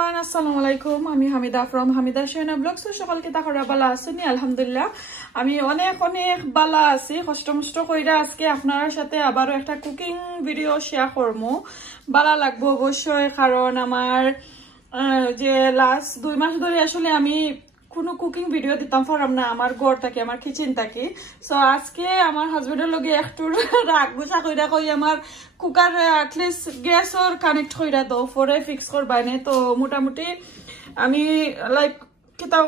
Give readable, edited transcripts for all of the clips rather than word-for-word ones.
everyone, assalamu alaikum. আমি Hamida from Hamida Shaina blogs. সকলকে তাকরা বালা আছেনি আলহামদুলিল্লাহ। আমি অনেক বালা আছি। কষ্ট কইরা আজকে আপনার সাথে আবারো একটা কুকিং ভিডিও শেয়ার করমু। বালা লাগবো অবশ্যই, কারণ আমার যে লাস্ট 2 মাস ধরে আসলে আমি কোনো কুকিং ভিডিও দিতাম পারলাম না আমার ঘরটাকে, আমার কিচেনটাকে। সো আজকে আমার হাজবেন্ডের লগে একটু রাগ গুছা কইরা কই আমার কুকার অ্যাটলিস্ট গ্যাসর কানেক্ট কইরা দাও, পরে ফিক্স করবাই না। তো মোটামুটি আমি লাইক কিতা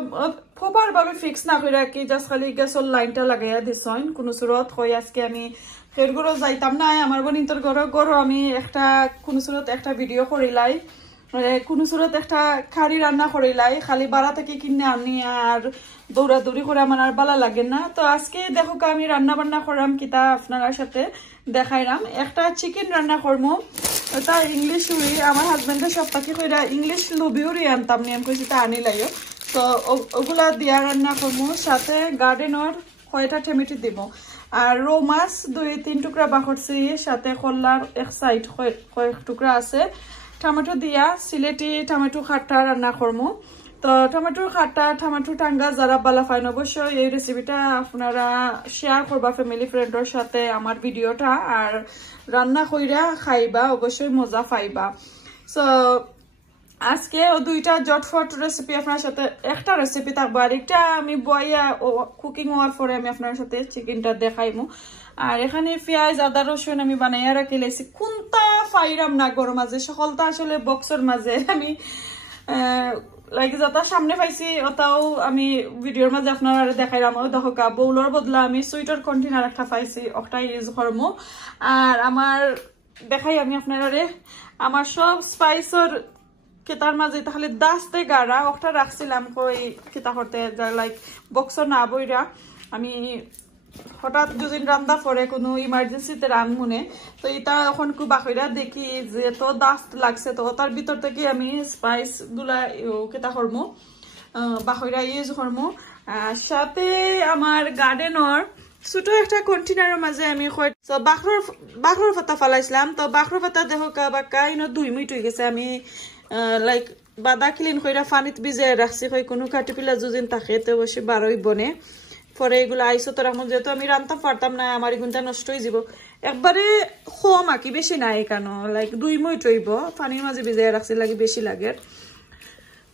প্রপার ভাবে ফিক্স না কইরা কি জাস্ট খালি গ্যাসর লাইনটা লাগাইয়া দিছইন। কোনো সুরত কই আজকে আমি ফেরগুলো যাইতাম না, আমার বোনিন্তর ঘরও আমি একটা কোনো সুরত একটা ভিডিও করিলাই, কোনো সুরত একটা খারি রান্না করিলাই, খালি বাড়া থেকে কিনে আনি আর দৌড়াদৌড়ি করে আমার আর ভালো লাগে না। তো আজকে দেখো আমি রান্না বান্না করাম কিতা আপনার সাথে দেখাইলাম। একটা চিকেন রান্না করবো, ওটা ইংলিশ উড়ি। আমার হাজবেন্ডের সব পাখি কইরা ইংলিশ লুবি উড়ি আনতাম নি, আমি কইছি তা আনি লাইও। তো ওগুলা দিয়া রান্না করবো, সাথে গার্ডেনর কয়টা টমেটো দিব আর রৌ মাছ 2-3 টুকরা বাকরছি, সাথে কল্লার এক সাইড কয়েক টুকরা আছে। টমেটো দিয়া সিলেটি টমেটো খাট্টা রান্না করবো। তো টমেটোর খাট্টা টমেটো টাঙ্গা যারা বালা ফাইন অবশ্যই এই রেসিপিটা আপনারা শেয়ার করবা ফ্যামিলি ফ্রেন্ডের সাথে আমার ভিডিওটা, আর রান্না কইরা খাইবা, অবশ্যই মজা পাইবা। সো আজকে দুইটা জটফট রেসিপি আপনার সাথে, একটা রেসিপি থাকবো আর একটা আমি বইয়া কুকিং হওয়ার পরে আমি আপনার সাথে চিকেনটা দেখাইমু। আর এখানে পেঁয়াজ আদা রসুন আমি বানাইয়া রাখি লাইছি। কোনটা ফাইরাম না গরম মাঝে, সকলটা আসলে বক্সের মাঝে আমি লাইক যত সামনে পাইছি ওটাও আমি ভিডিওর মাঝে আপনারা দেখাইলাম। দেখো বউলর বদলা আমি সুইটার কন্টেনার একটা পাইছি, ওটা ইউজ করবো। আর আমার দেখাই আমি আপনারা আমার সব স্পাইসর কেতার মাঝে তাহলে দাস্তে গাড়া ওটা রাখছিলাম কই কেতা করতে লাইক বক্সর না বইরা আমি হঠাৎ দুদিন রান্না পরে কোনো ইমার্জেন্সিতে রানমুনে। তো এটা এখন খুব বাকইরা দেখি যে তো দাস্ত লাগছে, তো তার ভিতর থেকে আমি স্পাইস গুলা কেতা করবো বাকইরা ইউজ করবো। সাথে আমার গার্ডেনর ছোট একটা কন্টেনারের মাঝে আমি বাখরর পাতা ফালাইছিলাম। তো বাখরর পাতা দেখো বাক্কা 2 মিনিট হয়ে গেছে, আমি লাইক বাদা ক্লিন কইরা পানিত ভিজাই রাখছি, কই কোনো কাটিপিলা যুদিন থাকে তো অবশ্যই বারোই বনে। পরে এগুলো আইসো তো রাখুন, যেহেতু আমি রান্না পারতাম না আমার এগুনটা নষ্ট হয়ে যাব। একবারে কম আঁকি বেশি নাই কেন, লাইক 2 মিনিট হইব, পানির মাঝে ভিজাই রাখছি লাগে বেশি লাগে।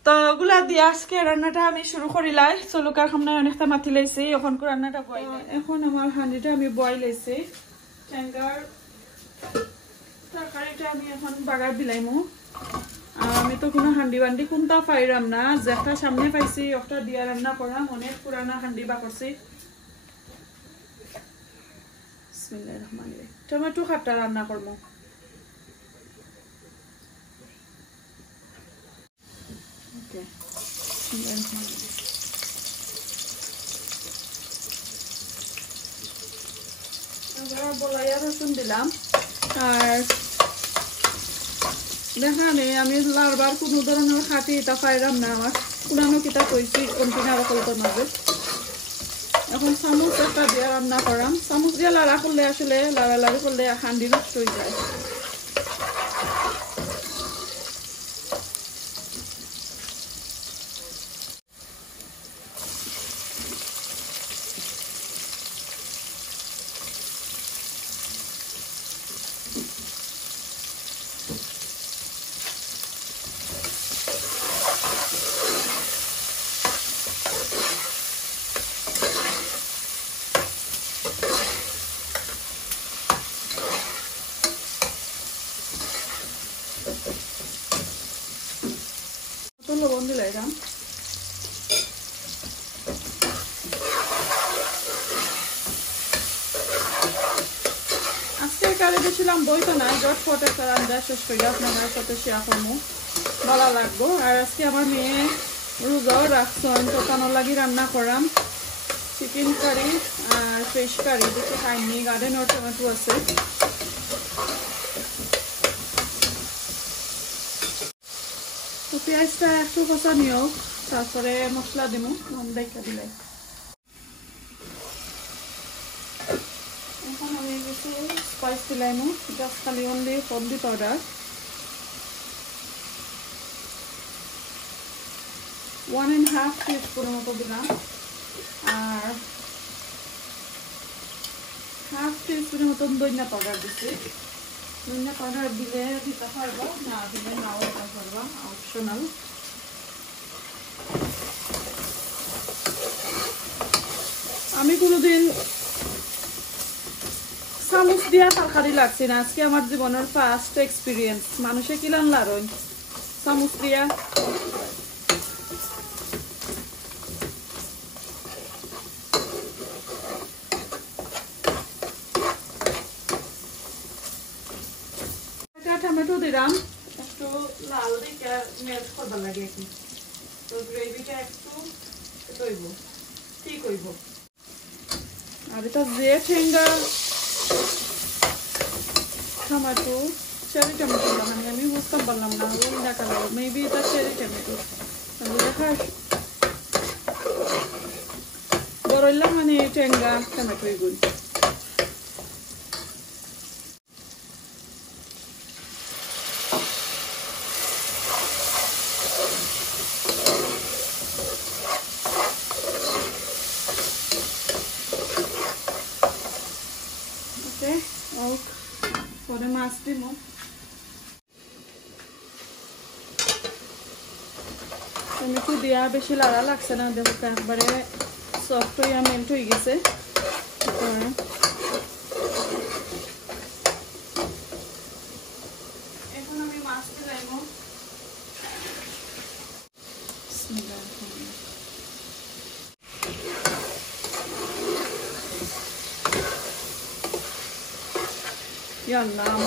তো ওগুলা দিয়ে আজকে রান্নাটা আমি শুরু করিলাই। চলুকার সামনে অনেকটা মাতি লাইছি, এখন রান্নাটা বয়াই। এখন আমার হান্ডিটা আমি বয় লাইছি, টেঙ্গার তরকারিটা আমি এখন বাগার বিলাইমু। আমি তো কোনো হান্ডি বান্ডি কোনটা পাইরাম না, যেটা সামনে পাইছি ওটা দিয়া রান্না করাম। অনেক পুরানা হান্ডি বা করছি। বিসমিল্লাহির রহমানির রহিম। টমেটো খাট্টা রান্না করবো। ওকে, বলাইয়া রসুন দিলাম। আর দেখানে আমি লারবার কোনো ধরনের খাটি এটা পাইলাম না, আমার পুরানো কিতা কইছি কন্টেনার কলতার মাঝে। এখন চামচ একটা দিয়ে রান্না করাম। চামচ দিয়ে লাড়া করলে আসলে লাড়ালাড়ি করলে হান্ডি নষ্ট হয়ে যায়। লবণ দিলাম। আজকে কারে দিয়েছিলাম বই তো না, জটফট একটা রান্না শেষ করে আপনার সাথে শেয়ার করবো, ভালো লাগবো। আর আজকে আমার মেয়ে রোজাও রাখছেন, তো তানোর লাগি রান্না করাম চিকেন কারি আর ফিশ কারি। দেখে খাইনি, গার্ডেনর টমেটো আছে। তো পেঁয়াজটা একটু কষা নিও, তারপরে মশলা দিব, দেখা দিলে। এখন আমি কিছু স্পাইস দিলাম, জাস্ট খালি অনলি হলদি পাউডার, 1.5 টিস্পুনের মতো দিলাম, আর হাফ টিস্পুনের মতন ধনিয়া পাউডার দিচ্ছি। ধনিয়া পাউডার দিলে দিতে পারবো, না দিলে নাও দিতে পারবা, অপশনাল। আমি কোনোদিন চামচ দিয়া তরকারি লাগছে না, আজকে আমার জীবনের ফার্স্ট এক্সপিরিয়েন্স। মানুষে কিলান লারই চামচ দিয়া। টমেটো দিলাম, একটু লাল দিকে মেল্ট করবা লাগে কি, তো গ্রেভিটা একটু তৈব ঠিক হইব। আর এটা যে ঠেঙ্গা টমেটো, চেরি টমেটো মানে আমি বুঝতে পারলাম না, দেখা গেল মেবি এটা চেরি টমেটো। দেখা বড়ইলাম মানে ঠেঙ্গা টমেটো এগুলি। পরে মাছ দিব। টমেটো দিয়া বেশি লাড়া লাগছে না, দেখো একবারে সফট হইয়া মেল্ট হয়ে গেছে। এখন আমি মাছ দিলাম।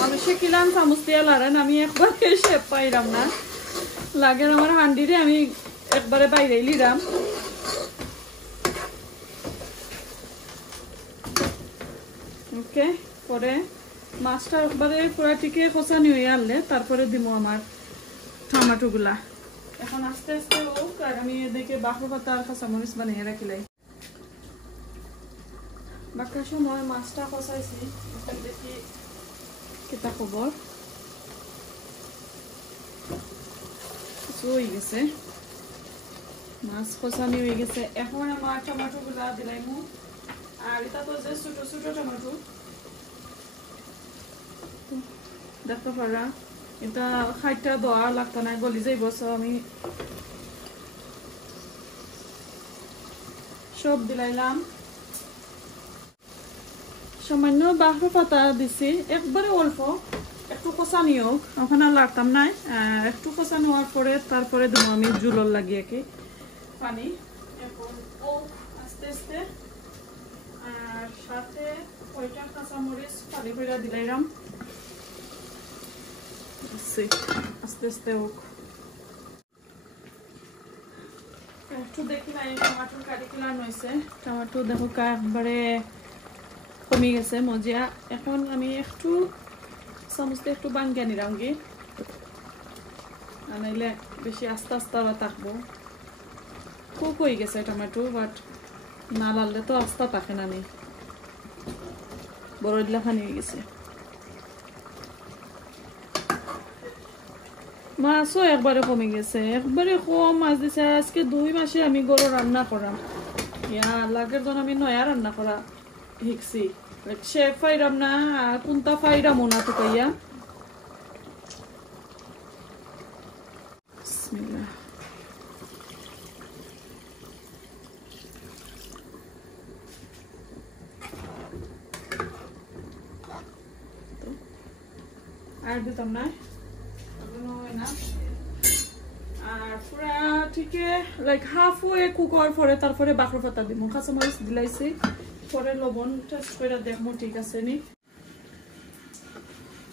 মানুষে কিলাম চামচ দিয়া লাড়েন, আমি একবার শেপ পাইলাম না, লাগে আমার হান্ডিরে আমি একবারে বাইরে লিলাম। ওকে, পরে মাছটা একবারে পুরা টিকে খোসানি হয়ে আনলে তারপরে দিব আমার টমেটো গুলা। এখন আস্তে আস্তে হোক, আর আমি এদিকে বাহর পাতা আর কাঁচামরিচ বানিয়ে রাখিলাই। বাকি সময় মাছটা কষাইছি, দেখি কিতা খবর। কিছু হয়ে গেছে, মাছ কষানি হয়ে গেছে। এখন আমার টমেটো গুলা দিলাইমু, আর এটা তো যে ছোট ছোট টমেটো দেখতে পারা, এটা খাইটা দেওয়া লাগতো না, গলি যাইব। আমি সব দিলাইলাম। সামান্য বাহর পাতা দিছি, একবারে অল্প, একটু কষানি হোক, ওখানে লাগতাম নাই। একটু কষানি হওয়ার পরে তারপরে দেবো আমি জুলর লাগিয়ে কি পানি। এখন আস্তে আস্তে, আর সাথে ওইটা কাঁচামরিচ পানি করে দিলাইলাম। আস্তে আস্তে হোক, একটু দেখি না টমাটোর কাটি কিলান হয়েছে। টমাটো দেখো একবারে কমে গেছে মজিয়া। এখন আমি একটু চামচটা একটু বাঙ্গিয়ে নিলাম কি, নাইলে বেশি আস্তে আস্তে আবার থাকবো। খুব হয়ে গেছে টমেটো, বাট না লাললে তো আস্তে থাকে না, নেই বড় দিলা খানি হয়ে গেছে। মাছও একবারে কমে গেছে, একবারে কম মাছ দিছে। আজকে 2 মাসে আমি গরু রান্না করাম, লাগের জন আমি নয়া রান্না করা শিখছি। শেফ ফাইরাম না, কোনটা ফাইরামও না তো কইয়া। বিসমিল্লাহ। আর দিতাম না, আর পুরা ঠিক লাইক হাফ ওয়ে কুক হওয়ার পরে তারপরে বাকর পাতা দিব, কাঁচামরিচ দিলাইছি, পরে লবণ টেস্ট করে দেখবো ঠিক আছে নি।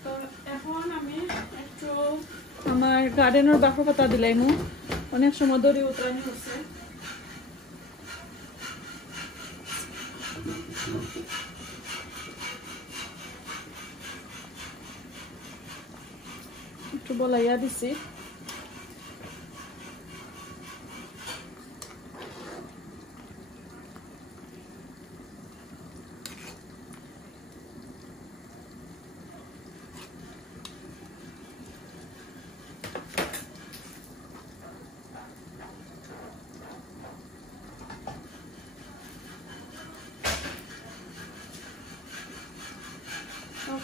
তো এখন আমি একটু আমার গার্ডেনের বাকর পাতা দিলাইমু, অনেক সময় ধরে উতরানি হচ্ছে। একটু বলাইয়া দিছি।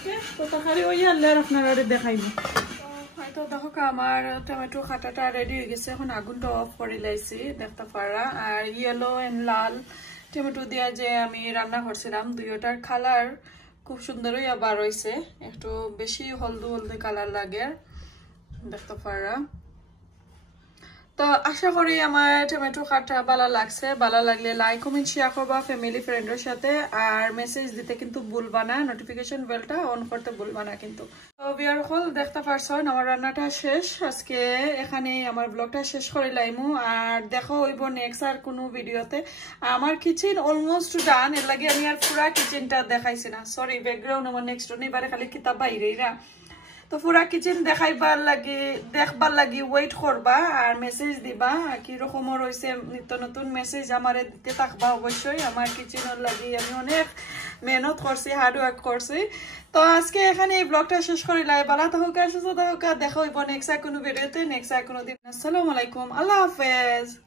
ওকে তো তরকারি ওই আনলে আর আপনারা দেখাইব হয়তো দেখো আমার টমেটো খাটাটা রেডি হয়ে গেছে এখন আগুনটা অফ করে লাইছি দেখতে পারা আর ইয়েলো এন্ড লাল টমেটো দিয়া যে আমি রান্না করছিলাম দুইটার কালার খুব সুন্দরই আবার হইছে একটু বেশি হলদে হলদে কালার লাগে দেখতে পারা তো আশা করি আমার টমেটো খাটা ভালো লাগছে ভালো লাগলে লাইক কমেন্ট শেয়ার করবা ফ্যামিলি ফ্রেন্ডের সাথে আর মেসেজ দিতে কিন্তু ভুলবা না নোটিফিকেশন বেলটা অন করতে ভুলবা না কিন্তু তো ভিউয়ার হল দেখতে পারছেন আমার রান্নাটা শেষ আজকে এখানে আমার ব্লগটা শেষ করে লাইমু আর দেখো হইব নেক্সট আর কোনো ভিডিওতে আমার কিচেন অলমোস্ট ডান এর লাগে আমি আর পুরা কিচেনটা দেখাইছি না সরি ব্যাকগ্রাউন্ড আমার নেক্সট নেবারে খালি কিতাব বাইরেইরা তো পুরা কিচেন দেখাইবার লাগি দেখবার লাগি ওয়েট করবা আর মেসেজ দিবা কি রকমের হইছে নিত্য নতুন মেসেজ আমারে দিতে থাকবা অবশ্যই আমার কিচেনের লাগি আমি অনেক মেহনত করছি হার্ড ওয়ার্ক করছি তো আজকে এখানে এই ব্লগটা শেষ করি লাই বালা থাকুক সুস্থ থাকুক দেখা হইব নেক্সট কোনো ভিডিওতে নেক্সট কোনো দিন আসসালামু আলাইকুম আল্লাহ হাফেজ